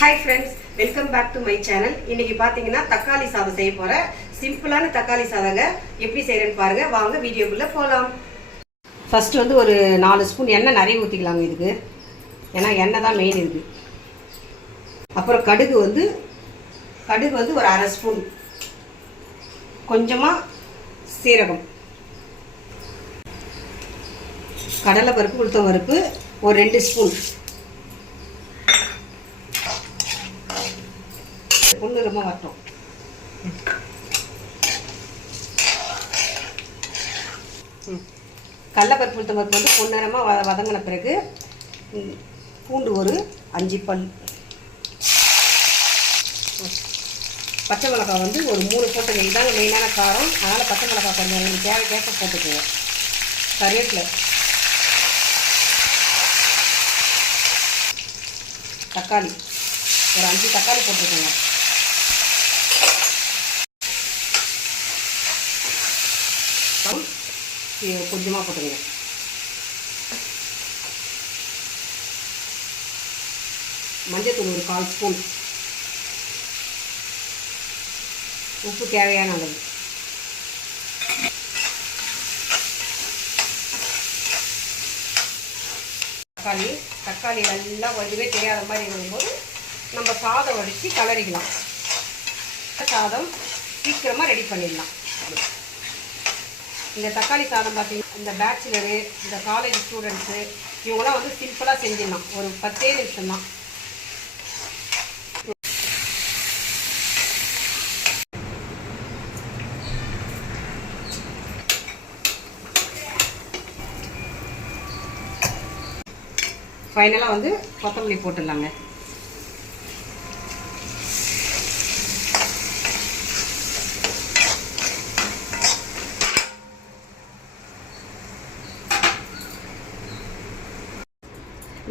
Hi friends, welcome back to my channel. இன்னைக்கு பார்த்தீங்கன்னா தக்காளி சாதம் செய்ய போகிறேன். சிம்பிளான தக்காளி சாதங்க எப்படி செய்கிறேன்னு பாருங்கள். வாங்க வீடியோக்குள்ளே போகலாம். ஃபஸ்ட்டு வந்து ஒரு 4 ஸ்பூன் எண்ணெய் நிறைய ஊற்றிக்கலாங்க இதுக்கு, ஏன்னா எண்ணெய் தான் மெயின் இதுக்கு. அப்புறம் கடுகு வந்து ஒரு அரை ஸ்பூன், கொஞ்சமாக சீரகம், கடலை பருப்பு, உளுத்தம் பருப்பு ஒரு 2 ஸ்பூன், பொன்னிறமாக வரட்டும். கடலைப்பருப்பு உளுத்தம் பருப்பு வந்து பொன்னிறமாக வதங்கின பிறகு பூண்டு ஒரு 5 பல், பச்சை மிளகாய் வந்து ஒரு 3 போட்டுங்க. இதாங்க மெயினான காரம், அதனால் பச்சை மிளகாய் கொஞ்சம் உங்களுக்கு தேவைக்கேற்ப போட்டுக்குவோம். கருவேப்பிலை, தக்காளி ஒரு 5 தக்காளி போட்டுருக்கோங்க. கொஞ்சமாக போட்டுங்க. மஞ்சத்தூள் ஒரு 1/4 ஸ்பூன், உப்பு தேவையான அளவு. தக்காளி நல்லா ஒன்றுமே தெரியாத மாதிரி இருக்கும்போது நம்ம சாதம் வடித்து கலரிக்கலாம். சாதம் சீக்கிரமாக ரெடி பண்ணிடலாம். இந்த தக்காளி சாதம் பார்த்தீங்கன்னா இந்த பேச்சுலரு, இந்த காலேஜ் ஸ்டூடெண்ட்ஸு இவங்களாம் வந்து சிம்பிளாக செஞ்சிடலாம். ஒரு 10 நிமிஷம் தான். ஃபைனலாக வந்து கொத்தமல்லி போட்டுடலாங்க.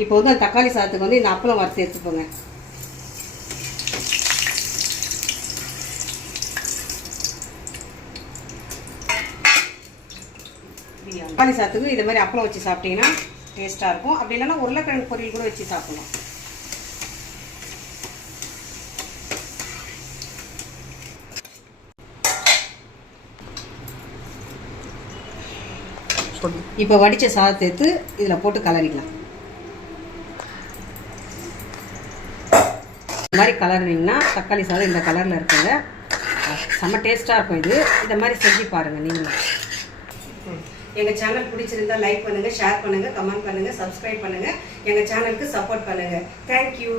இப்போ வந்து அந்த தக்காளி சாதத்துக்கு வந்து இந்த அப்பளம் வறுத்து எடுத்துப்போங்க. தக்காளி சாதத்துக்கு இது மாதிரி அப்பளம் வச்சு சாப்பிட்டீங்கன்னா டேஸ்ட்டாக இருக்கும். அப்படி இல்லைன்னா உருளைக்கிழங்கு பொரியல் கூட வச்சு சாப்பிடலாம். இப்போ வடித்த சாதத்தை எடுத்து இதில் போட்டு கலரிக்கலாம். இந்த மாதிரி கலர்னிங்கன்னா தக்காளி சாதம் இந்த கலரில் இருக்குங்க. செம்ம டேஸ்ட்டாக இருக்கும். இதை மாதிரி செஞ்சு பாருங்கள் நீங்களும். எங்கள் சேனல் பிடிச்சிருந்தா லைக் பண்ணுங்கள், ஷேர் பண்ணுங்கள், கமெண்ட் பண்ணுங்கள், சப்ஸ்கிரைப் பண்ணுங்கள். எங்கள் சேனலுக்கு சப்போர்ட் பண்ணுங்கள். தேங்க்யூ.